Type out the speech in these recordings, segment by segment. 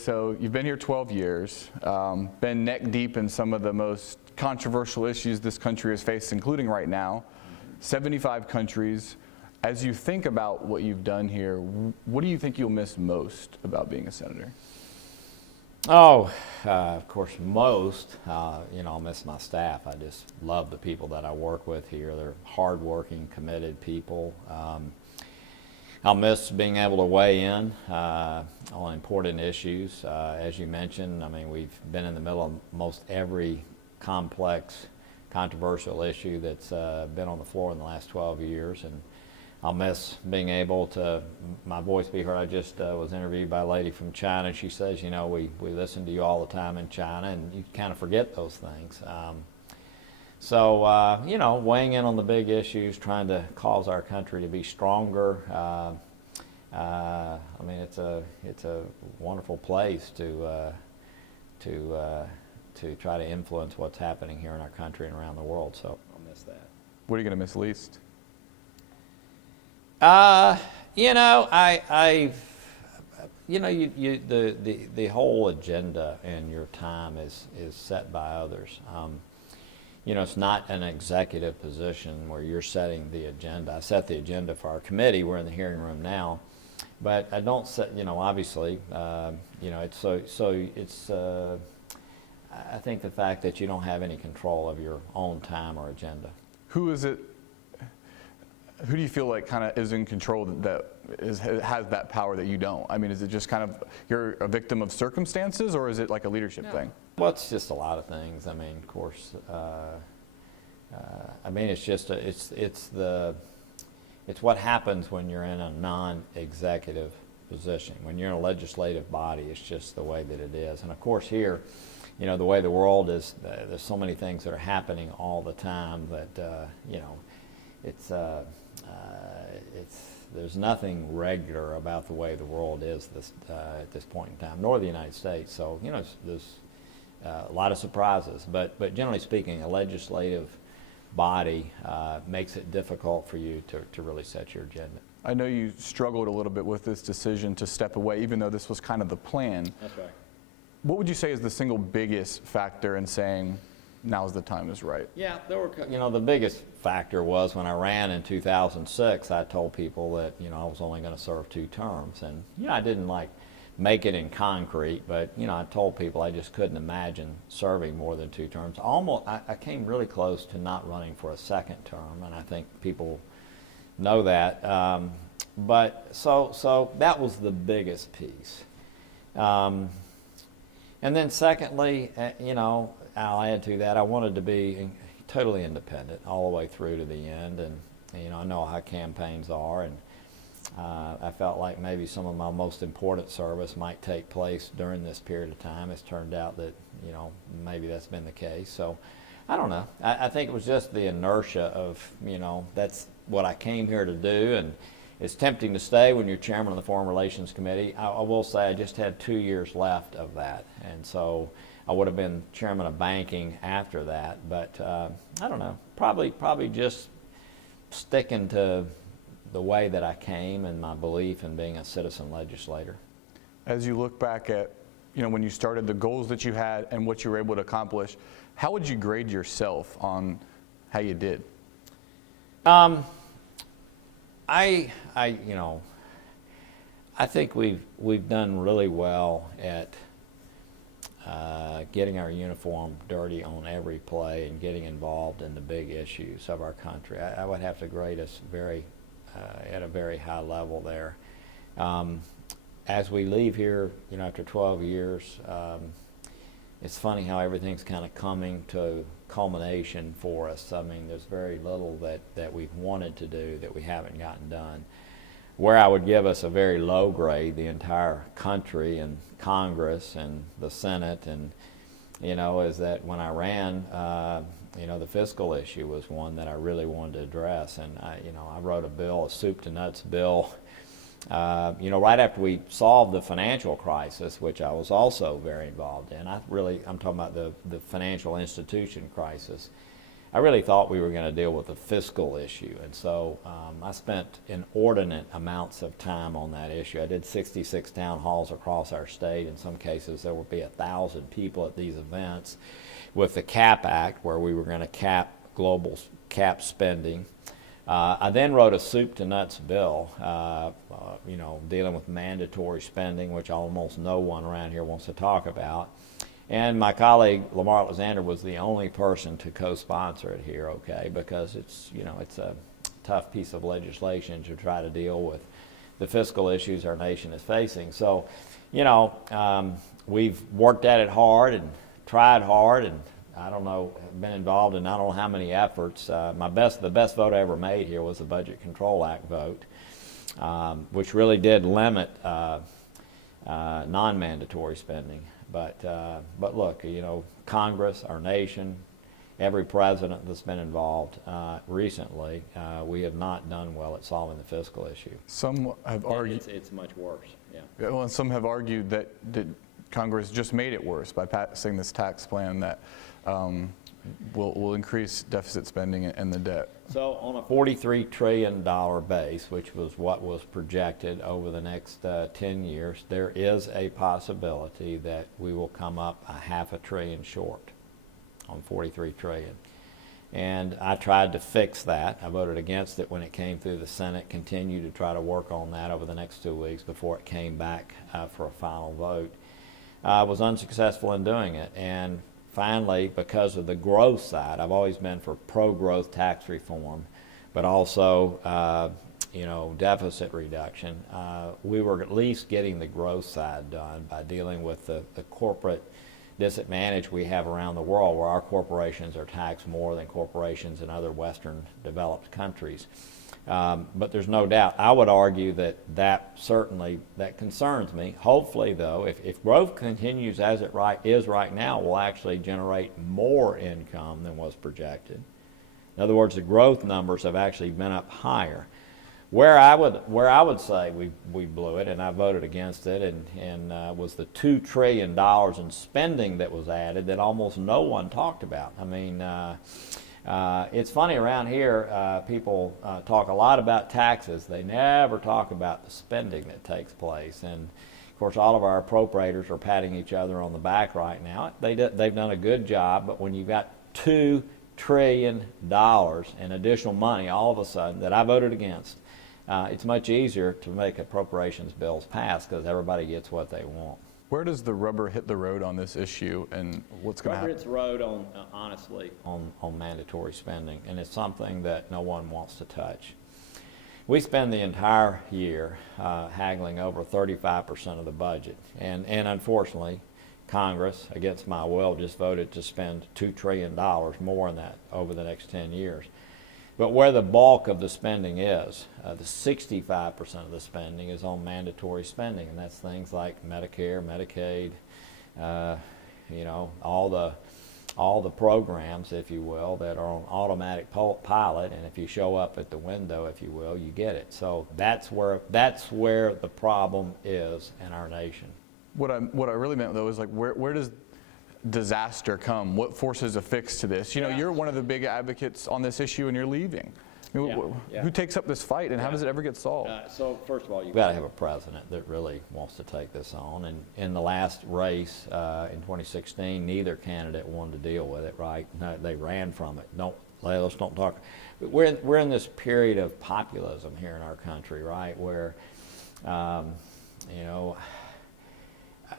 So you've been here 12 years, been neck deep in some of the most controversial issues this country has faced, including right now, 75 countries. As you think about what you've done here, what do you think you'll miss most about being a senator? Oh, of course, most, I'll miss my staff. I just love the people that I work with here. They're hardworking, committed people. I'll miss being able to weigh in on important issues. As you mentioned, I mean, we've been in the middle of most every complex, controversial issue that's been on the floor in the last 12 years. And I'll miss being able to, my voice be heard. I just was interviewed by a lady from China, and she says, we listen to you all the time in China, and you kind of forget those things. So, weighing in on the big issues, trying to cause our country to be stronger. I mean, it's a wonderful place to try to influence what's happening here in our country and around the world. So I'll miss that. What are you going to miss least? The whole agenda and your time is set by others. It's not an executive position where you're setting the agenda. I set the agenda for our committee. We're in the hearing room now, but I don't set. Obviously, it's it's. I think the fact that you don't have any control of your own time or agenda. Who is it? Who do you feel like kind of is in control has that power that you don't? I mean, is it just kind of you're a victim of circumstances, or is it like a leadership thing? Well, it's just a lot of things. I mean, of course, it's just it's what happens when you're in a non-executive position. When you're in a legislative body, it's just the way that it is. And of course, here, the way the world is, there's so many things that are happening all the time that there's nothing regular about the way the world is at this point in time, nor the United States. So, there's a lot of surprises. But generally speaking, a legislative body makes it difficult for you to really set your agenda. I know you struggled a little bit with this decision to step away, even though this was kind of the plan. That's right. What would you say is the single biggest factor in saying, now's the time is right? Yeah, there were, the biggest factor was when I ran in 2006, I told people that, I was only going to serve 2 terms. And, I didn't make it in concrete, but, I told people I just couldn't imagine serving more than 2 terms. I came really close to not running for a second term, and I think people know that. But so that was the biggest piece. And then secondly, I'll add to that, I wanted to be totally independent all the way through to the end, and I know how campaigns are, and I felt like maybe some of my most important service might take place during this period of time. It's turned out that maybe that's been the case. So I don't know. I think it was just the inertia of that's what I came here to do, and it's tempting to stay when you're chairman of the Foreign Relations Committee. I will say I just had 2 years left of that, and so I would have been chairman of banking after that, but I don't know. Probably just sticking to the way that I came and my belief in being a citizen legislator. As you look back at, when you started, the goals that you had and what you were able to accomplish, how would you grade yourself on how you did? I think we've done really well at getting our uniform dirty on every play and getting involved in the big issues of our country. I would have to grade us at a very high level there. As we leave here, after 12 years, it's funny how everything's kind of coming to culmination for us. I mean, there's very little that we've wanted to do that we haven't gotten done. Where I would give us a very low grade, the entire country and Congress and the Senate, and is that when I ran, the fiscal issue was one that I really wanted to address, and I wrote a bill, a soup to nuts bill, right after we solved the financial crisis, which I was also very involved in. I'm talking about the financial institution crisis. I really thought we were going to deal with the fiscal issue, and so I spent inordinate amounts of time on that issue. I did 66 town halls across our state. In some cases, there would be 1,000 people at these events with the CAP Act, where we were going to cap global cap spending. I then wrote a soup to nuts bill, dealing with mandatory spending, which almost no one around here wants to talk about. And my colleague Lamar Alexander was the only person to co-sponsor it here, because it's a tough piece of legislation to try to deal with the fiscal issues our nation is facing. So, we've worked at it hard and tried hard, and been involved in I don't know how many efforts. The best vote I ever made here was the Budget Control Act vote, which really did limit non-mandatory spending. But look, Congress, our nation, every president that's been involved recently, we have not done well at solving the fiscal issue. Some have argued it's much worse. Yeah. Well, and some have argued that Congress just made it worse by passing this tax plan that will increase deficit spending and the debt. So on a $43 trillion base, which was what was projected over the next 10 years, there is a possibility that we will come up $0.5 trillion short on $43 trillion. And I tried to fix that. I voted against it when it came through the Senate, continued to try to work on that over the next 2 weeks before it came back for a final vote. I was unsuccessful in doing it, and finally, because of the growth side, I've always been for pro-growth tax reform, but also deficit reduction. We were at least getting the growth side done by dealing with the corporate disadvantage we have around the world, where our corporations are taxed more than corporations in other Western developed countries. But there's no doubt, I would argue that concerns me. Hopefully, though, if growth continues as it is right now, we'll actually generate more income than was projected. In other words, the growth numbers have actually been up higher. Where I would say we blew it, and I voted against it, and was the $2 trillion in spending that was added that almost no one talked about. I mean, it's funny around here, people talk a lot about taxes. They never talk about the spending that takes place. And of course, all of our appropriators are patting each other on the back right now. They've done a good job, but when you've got $2 trillion in additional money all of a sudden that I voted against, it's much easier to make appropriations bills pass because everybody gets what they want. Where does the rubber hit the road on this issue, and what's going to happen? Rubber hits the road on, honestly, on mandatory spending, and it's something that no one wants to touch. We spend the entire year haggling over 35% of the budget, and unfortunately, Congress, against my will, just voted to spend $2 trillion more than that over the next 10 years. But where the bulk of the spending is, the 65% of the spending is on mandatory spending, and that's things like Medicare, Medicaid, all the programs, if you will, that are on automatic pilot, and if you show up at the window, if you will, you get it. So that's where the problem is in our nation. What I really meant, though, is like where does disaster come? What forces a fix to this? You're one of the big advocates on this issue, and you're leaving. Who takes up this fight, and how does it ever get solved? So first of all, you've got to have a president that really wants to take this on. And in the last race in 2016, neither candidate wanted to deal with it. Right? No, they ran from it. Let's don't talk. We're in this period of populism here in our country, right? Where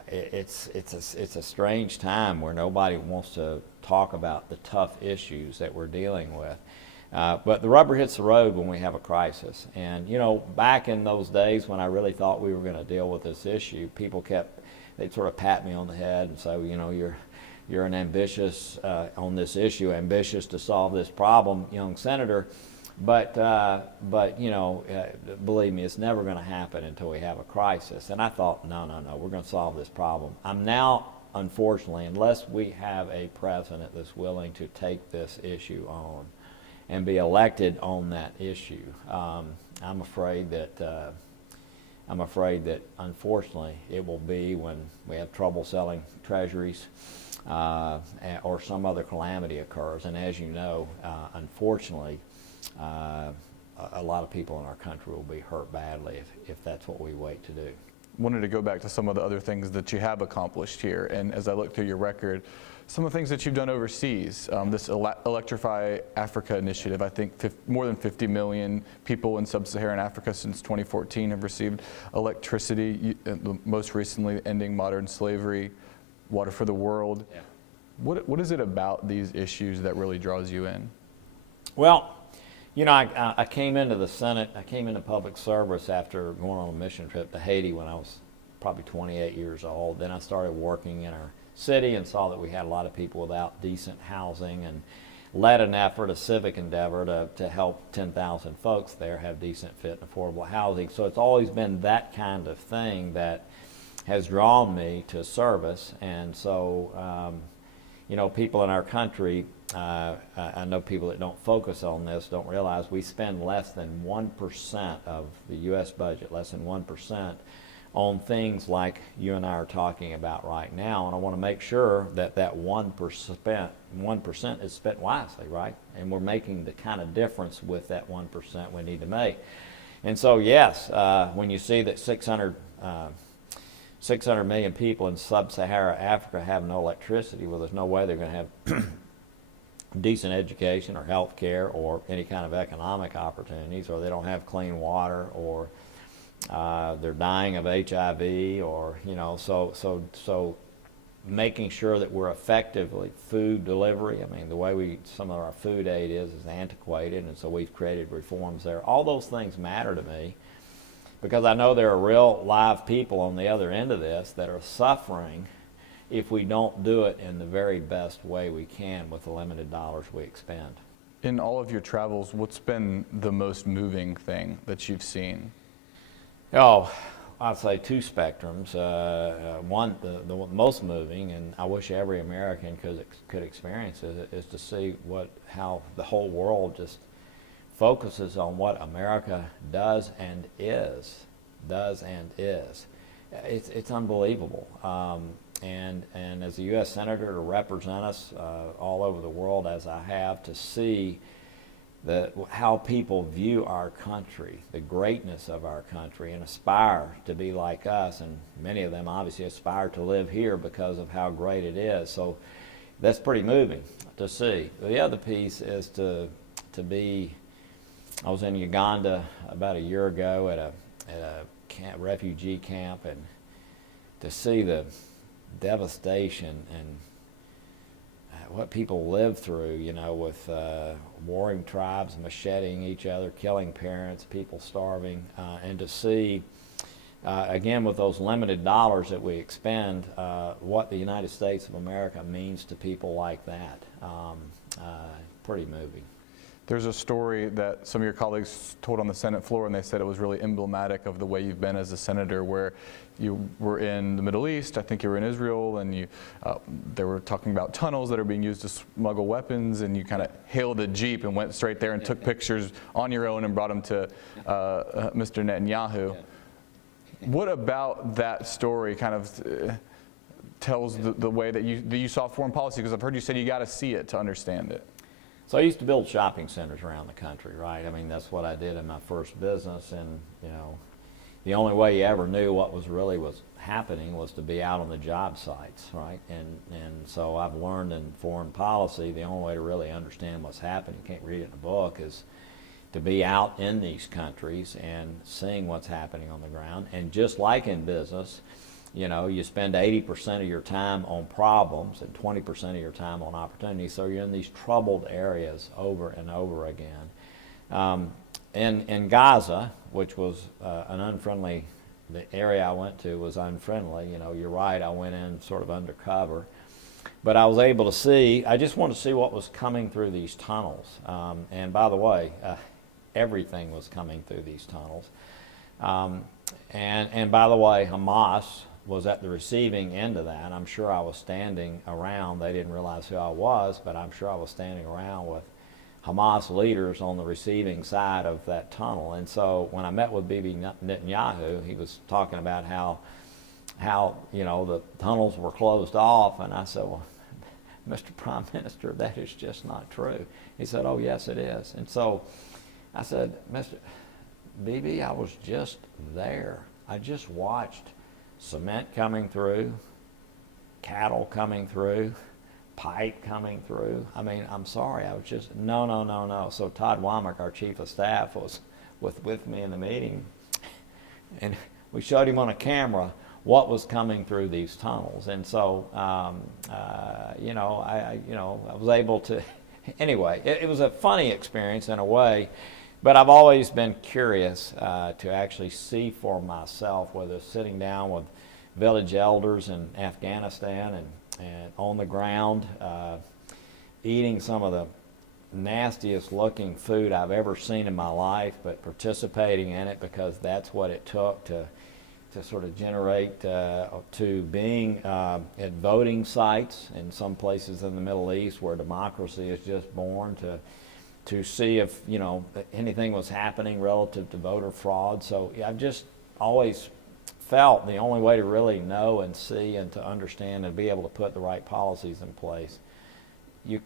it's a strange time where nobody wants to talk about the tough issues that we're dealing with. But the rubber hits the road when we have a crisis. And, back in those days when I really thought we were going to deal with this issue, they'd sort of pat me on the head and say, you're an ambitious, on this issue, ambitious to solve this problem, young senator. But believe me, it's never going to happen until we have a crisis. And I thought, no, we're going to solve this problem. I'm now, unfortunately, unless we have a president that's willing to take this issue on and be elected on that issue, I'm afraid that I'm afraid that, unfortunately, it will be when we have trouble selling treasuries or some other calamity occurs. And as you know, unfortunately, a lot of people in our country will be hurt badly if that's what we wait to do. Wanted to go back to some of the other things that you have accomplished here. And as I look through your record, some of the things that you've done overseas, this Electrify Africa initiative, I think more than 50 million people in sub-Saharan Africa since 2014 have received electricity, most recently ending modern slavery, water for the world. Yeah. What is it about these issues that really draws you in? Well, you know, I came into the Senate, I came into public service after going on a mission trip to Haiti when I was probably 28 years old. Then I started working in our city and saw that we had a lot of people without decent housing, and led an effort, a civic endeavor to help 10,000 folks there have decent, fit, and affordable housing. So it's always been that kind of thing that has drawn me to service. And so, you know, people in our country, I know people that don't focus on this don't realize we spend less than 1% of the U.S. budget, less than 1%, on things like you and I are talking about right now. And I want to make sure that that 1% is spent wisely, right? And we're making the kind of difference with that 1% we need to make. And so, yes, when you see that 600 million people in sub-Saharan Africa have no electricity, well, there's no way they're going to have decent education or health care or any kind of economic opportunities, or they don't have clean water, or they're dying of HIV, or, you know, so making sure that we're effectively food delivery. I mean, the way some of our food aid is antiquated, and so we've created reforms there. All those things matter to me, because I know there are real live people on the other end of this that are suffering if we don't do it in the very best way we can with the limited dollars we expend. In all of your travels, what's been the most moving thing that you've seen? Oh, I'd say two spectrums. One, the most moving, and I wish every American could experience it, is to see how the whole world just focuses on what America does and is. It's unbelievable. And as a U.S. Senator, to represent us all over the world as I have, to see how people view our country, the greatness of our country, and aspire to be like us, and many of them obviously aspire to live here because of how great it is. So that's pretty moving to see. The other piece is to be, I was in Uganda about a year ago at a refugee camp, and to see the devastation and what people live through, you know, with warring tribes macheting each other, killing parents, people starving, and to see, again, with those limited dollars that we expend, what the United States of America means to people like that. Pretty moving. There's a story that some of your colleagues told on the Senate floor, and they said it was really emblematic of the way you've been as a senator, where you were in the Middle East, I think you were in Israel, and they were talking about tunnels that are being used to smuggle weapons, and you kind of hailed a Jeep and went straight there and took pictures on your own and brought them to Mr. Netanyahu. What about that story kind of tells the way that you saw foreign policy? Because I've heard you say you got to see it to understand it. So I used to build shopping centers around the country, right? I mean, that's what I did in my first business, and, you know, the only way you ever knew what was happening was to be out on the job sites, right? And so I've learned in foreign policy, the only way to really understand what's happening, you can't read it in a book, is to be out in these countries and seeing what's happening on the ground. And just like in business, you know, you spend 80% of your time on problems and 20% of your time on opportunities. So you're in these troubled areas over and over again. In Gaza, which was an unfriendly, the area I went to was unfriendly. You know, you're right, I went in sort of undercover. But I was able to see, I just wanted to see what was coming through these tunnels. And by the way, everything was coming through these tunnels. And by the way, Hamas was at the receiving end of that. I'm sure I was standing around. They didn't realize who I was, but I'm sure I was standing around with Hamas leaders on the receiving side of that tunnel. And so when I met with Bibi Netanyahu, he was talking about how the tunnels were closed off, and I said, well, Mr. Prime Minister, that is just not true. He said, oh, yes, it is. And so I said, Mr. Bibi, I was just there. I just watched cement coming through, cattle coming through, pipe coming through. I mean, I'm sorry, I was just, no. So Todd Womack, our chief of staff, was with me in the meeting, and we showed him on a camera what was coming through these tunnels. And so, I was able to, anyway, it was a funny experience in a way, but I've always been curious to actually see for myself, whether sitting down with village elders in Afghanistan and on the ground, eating some of the nastiest looking food I've ever seen in my life, but participating in it because that's what it took to sort of generate, to being at voting sites in some places in the Middle East where democracy is just born, to see if anything was happening relative to voter fraud. So I've just always felt the only way to really know and see and to understand and be able to put the right policies in place, you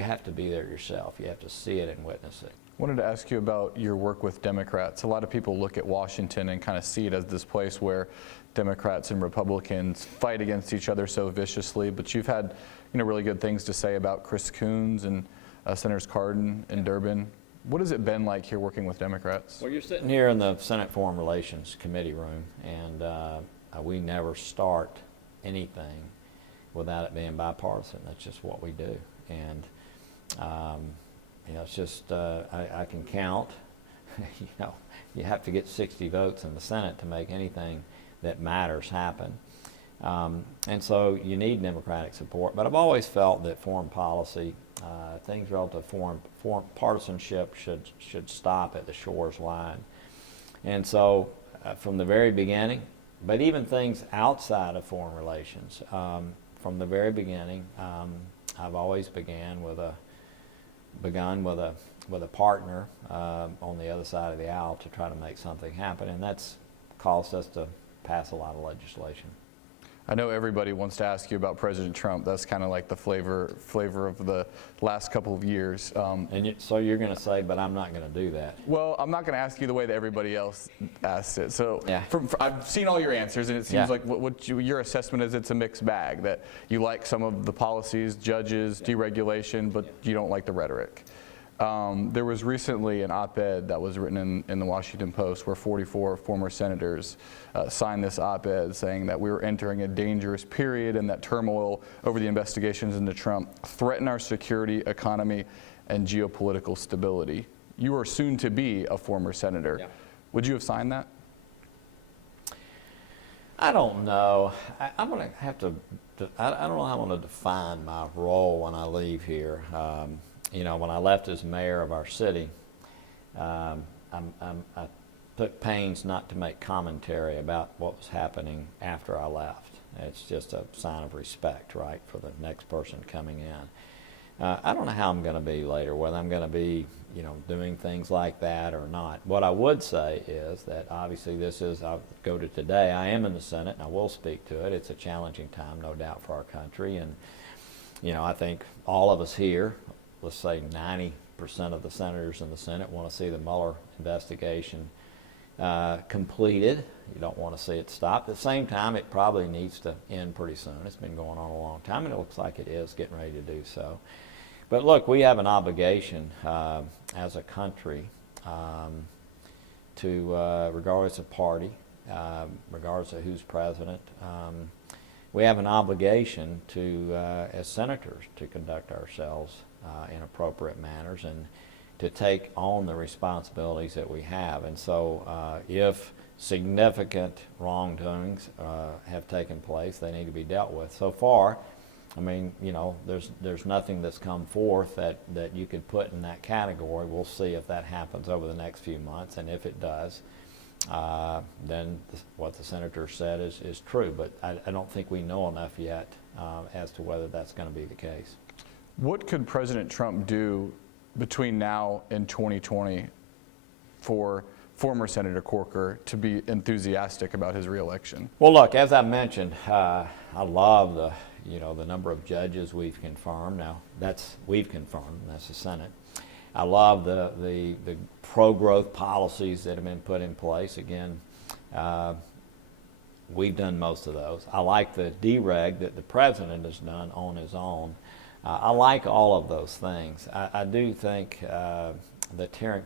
have to be there yourself. You have to see it and witness it. I wanted to ask you about your work with Democrats. A lot of people look at Washington and kind of see it as this place where Democrats and Republicans fight against each other so viciously, but you've had really good things to say about Chris Coons and Senators Cardin and Durbin. What has it been like here working with Democrats? Well, you're sitting here in the Senate Foreign Relations Committee room, and we never start anything without it being bipartisan. That's just what we do. And it's just, I can count, you have to get 60 votes in the Senate to make anything that matters happen. And so you need Democratic support, but I've always felt that foreign policy, things relative to foreign partisanship should stop at the shores line. And so from the very beginning, but even things outside of foreign relations, from the very beginning, I've always begun with a partner on the other side of the aisle to try to make something happen, and that's caused us to pass a lot of legislation. I know everybody wants to ask you about President Trump. That's kind of like the flavor of the last couple of years. So you're going to say, but I'm not going to do that. Well, I'm not going to ask you the way that everybody else asked it. So yeah. I've seen all your answers, and it seems like your assessment is it's a mixed bag, that you like some of the policies, judges, deregulation, but you don't like the rhetoric. There was recently an op-ed that was written in the Washington Post where 44 former senators signed this op-ed saying that we were entering a dangerous period and that turmoil over the investigations into Trump threaten our security, economy, and geopolitical stability. You are soon to be a former senator. Yeah. Would you have signed that? I don't know. I'm going to have to, I don't know how I'm going to define my role when I leave here. When I left as mayor of our city, I took pains not to make commentary about what was happening after I left. It's just a sign of respect, right, for the next person coming in. I don't know how I'm going to be later, whether I'm going to be, doing things like that or not. What I would say is that obviously I'll go to today, I am in the Senate and I will speak to it. It's a challenging time, no doubt, for our country. And, I think all of us here, let's say 90% of the senators in the Senate want to see the Mueller investigation completed. You don't want to see it stopped. At the same time, it probably needs to end pretty soon. It's been going on a long time, and it looks like it is getting ready to do so. But look, we have an obligation as a country to, regardless of party, regardless of who's president, we have an obligation to, as senators, to conduct ourselves in appropriate manners and to take on the responsibilities that we have. And so if significant wrongdoings have taken place, they need to be dealt with. So far, I mean, there's nothing that's come forth that you could put in that category. We'll see if that happens over the next few months, and if it does, then what the senator said is true. But I don't think we know enough yet as to whether that's going to be the case. What could President Trump do between now and 2020 for former Senator Corker to be enthusiastic about his reelection? Well, look, as I mentioned, I love the number of judges we've confirmed. Now, we've confirmed, that's the Senate. I love the pro-growth policies that have been put in place. Again, we've done most of those. I like the dereg that the president has done on his own. I like all of those things. I do think the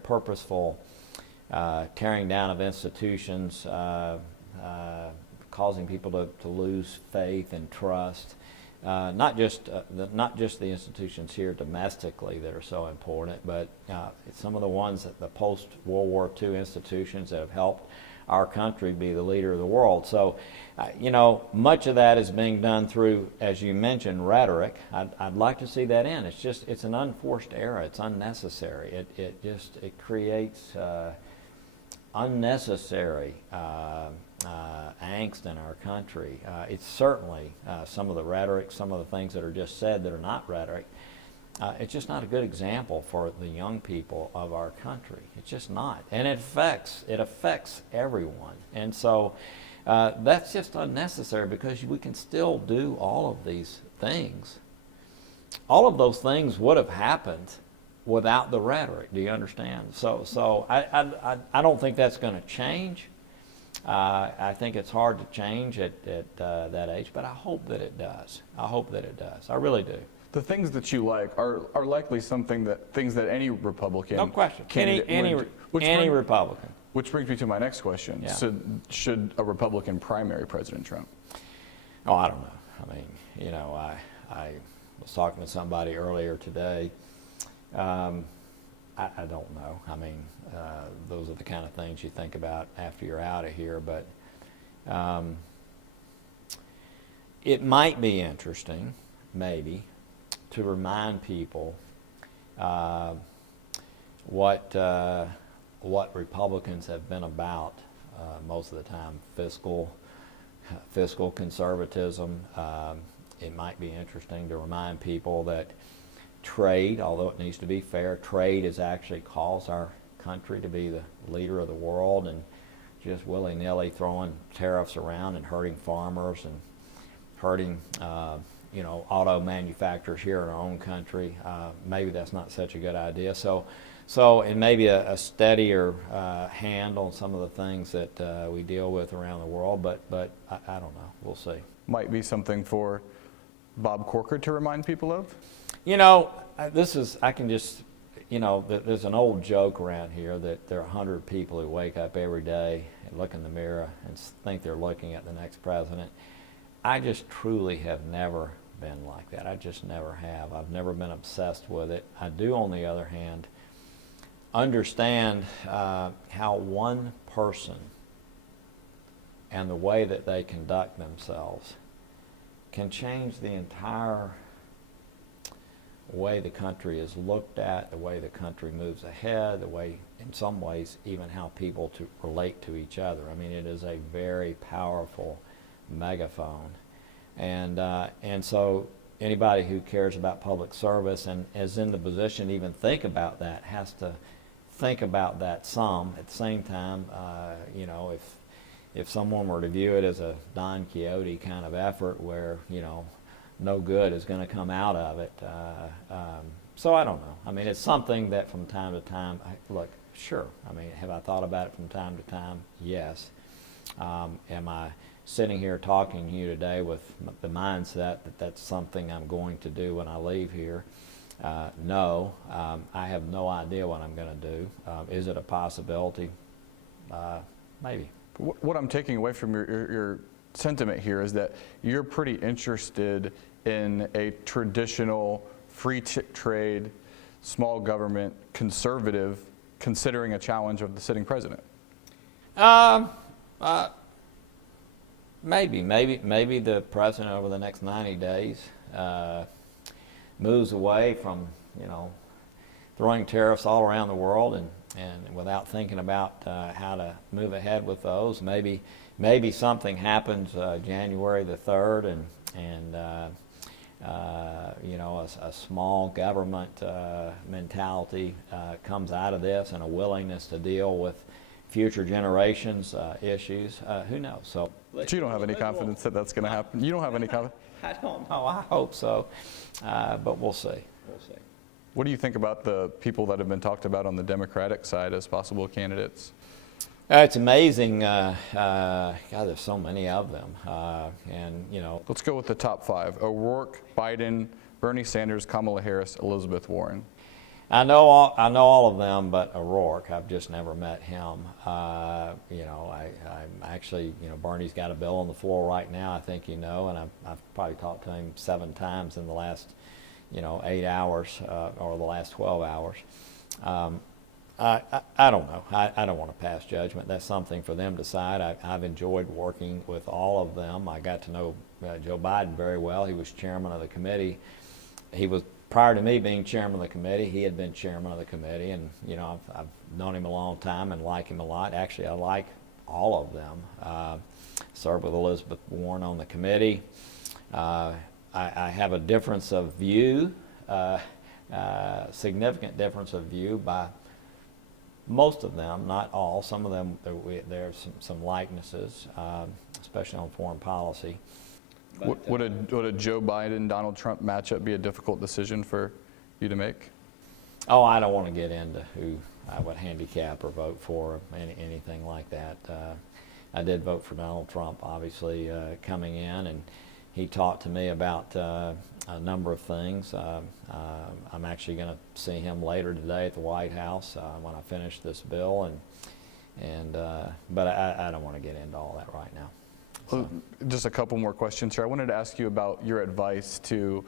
purposeful tearing down of institutions, causing people to lose faith and trust, not just the institutions here domestically that are so important, but some of the ones that the post-World War II institutions that have helped our country be the leader of the world. So, much of that is being done through, as you mentioned, rhetoric. I'd like to see that in. It's an unforced error. It's unnecessary. It creates unnecessary angst in our country. It's certainly some of the rhetoric, some of the things that are just said that are not rhetoric. It's just not a good example for the young people of our country. It's just not, and it affects everyone. And so that's just unnecessary, because we can still do all of these things. All of those things would have happened without the rhetoric. Do you understand? So I don't think that's going to change. I think it's hard to change at that age, but I hope that it does. I really do. The things that you like are likely things that any Republican, no question, any Republican. Which brings me to my next question. Yeah. So, should a Republican primary President Trump? Oh, I don't know. I mean, I was talking to somebody earlier today. I don't know. I mean, those are the kind of things you think about after you're out of here. But it might be interesting, maybe, to remind people what Republicans have been about most of the time: fiscal conservatism. It might be interesting to remind people that trade, although it needs to be fair, trade has actually caused our country to be the leader of the world, and just willy-nilly throwing tariffs around and hurting farmers and hurting auto manufacturers here in our own country. Maybe that's not such a good idea. So and maybe a steadier hand on some of the things that we deal with around the world, but I don't know. We'll see. Might be something for Bob Corker to remind people of? There's an old joke around here that there are 100 people who wake up every day and look in the mirror and think they're looking at the next president. I just truly have never been like that. I just never have. I've never been obsessed with it. I do, on the other hand, understand how one person and the way that they conduct themselves can change the entire way the country is looked at, the way the country moves ahead, the way, in some ways, even how people relate to each other. I mean, it is a very powerful megaphone. And so anybody who cares about public service and is in the position to even think about that has to think about that some. At the same time, if someone were to view it as a Don Quixote kind of effort where, no good is going to come out of it. So I don't know. I mean, it's something that from time to time, sure. I mean, have I thought about it from time to time? Yes. Am I sitting here talking to you today with the mindset that that's something I'm going to do when I leave here? No. I have no idea what I'm going to do. Is it a possibility? Maybe. What I'm taking away from your sentiment here is that you're pretty interested in a traditional free trade, small government, conservative, considering a challenge of the sitting president. Maybe the president over the next 90 days moves away from throwing tariffs all around the world and without thinking about how to move ahead with those. Maybe something happens January the 3rd and you know, a small government mentality comes out of this, and a willingness to deal with future generations' issues, who knows? So, But you don't have any confidence that that's going to happen? You don't have any confidence? I don't know. I hope so, but we'll see. We'll see. What do you think about the people that have been talked about on the Democratic side as possible candidates? It's amazing. God, there's so many of them, and you know. Let's go with the top 5: O'Rourke, Biden, Bernie Sanders, Kamala Harris, Elizabeth Warren. I know all of them, but O'Rourke, I've just never met him. You know, I'm actually, you know, Bernie's got a bill on the floor right now, I think you know, and I've probably talked to him 7 times in the last, you know, 8 hours or the last 12 hours. I don't know. I don't want to pass judgment. That's something for them to decide. I've enjoyed working with all of them. I got to know Joe Biden very well. He was chairman of the committee. He was, prior to me being chairman of the committee, he had been chairman of the committee, and you know, I've known him a long time and like him a lot. Actually, I like all of them. Served with Elizabeth Warren on the committee. I have a difference of view, significant difference of view by most of them, not all. Some of them, there's some likenesses, especially on foreign policy. But, would a Joe Biden-Donald Trump matchup be a difficult decision for you to make? Oh, I don't want to get into who I would handicap or vote for, anything like that. I did vote for Donald Trump, obviously, coming in, and he talked to me about a number of things. I'm actually going to see him later today at the White House when I finish this bill, but I don't want to get into all that right now. Well, just a couple more questions here. I wanted to ask you about your advice to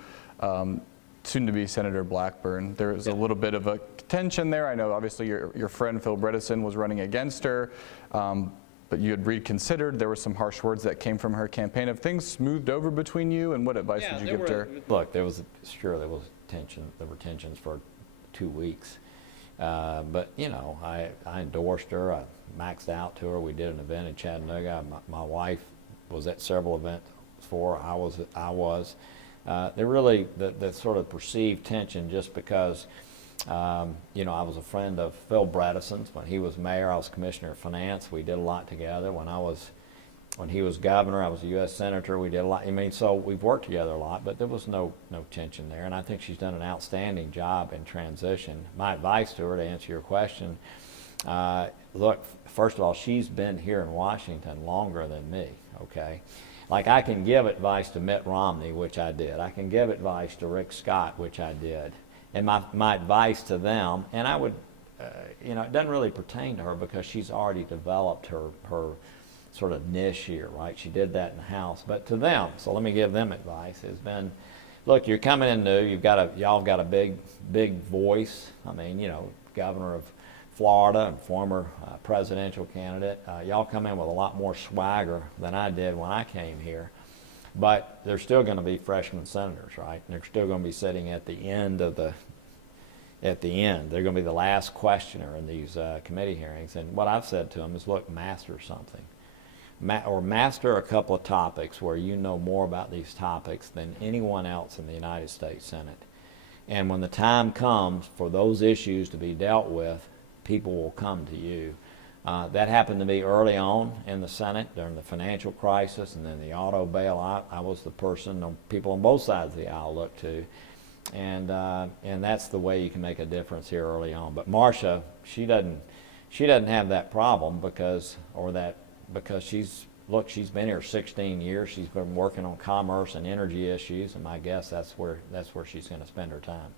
soon-to-be Senator Blackburn. There's a little bit of a tension there. I know obviously your friend Phil Bredesen was running against her, but you had reconsidered. There were some harsh words that came from her campaign. Have things smoothed over between you, and what advice would you give to her? Look, there was tension. There were tensions for 2 weeks, but you know, I endorsed her. I maxed out to her. We did an event in Chattanooga. My wife was at several events for her. I was. There really the sort of perceived tension just because. You know, I was a friend of Phil Bredesen's. When he was mayor, I was commissioner of finance. We did a lot together. When he was governor, I was a U.S. senator. We did a lot. I mean, so we've worked together a lot, but there was no tension there. And I think she's done an outstanding job in transition. My advice to her, to answer your question, look, first of all, she's been here in Washington longer than me, okay? Like, I can give advice to Mitt Romney, which I did. I can give advice to Rick Scott, which I did. And my advice to them, and I would, you know, it doesn't really pertain to her because she's already developed her sort of niche here, right? She did that in the House. But to them, so let me give them advice, has been, look, you're coming in new, y'all got a big voice. I mean, you know, governor of Florida and former presidential candidate. Y'all come in with a lot more swagger than I did when I came here. But they're still going to be freshman senators, right? And they're still going to be sitting at the end of They're going to be the last questioner in these committee hearings. And what I've said to them is, look, master something. Or master a couple of topics where you know more about these topics than anyone else in the United States Senate. And when the time comes for those issues to be dealt with, people will come to you. That happened to me early on in the Senate during the financial crisis and then the auto bailout. I was the person people on both sides of the aisle looked to, and that's the way you can make a difference here early on. But Marsha, she doesn't have that problem because she's been here 16 years. She's been working on commerce and energy issues, and my guess that's where she's going to spend her time.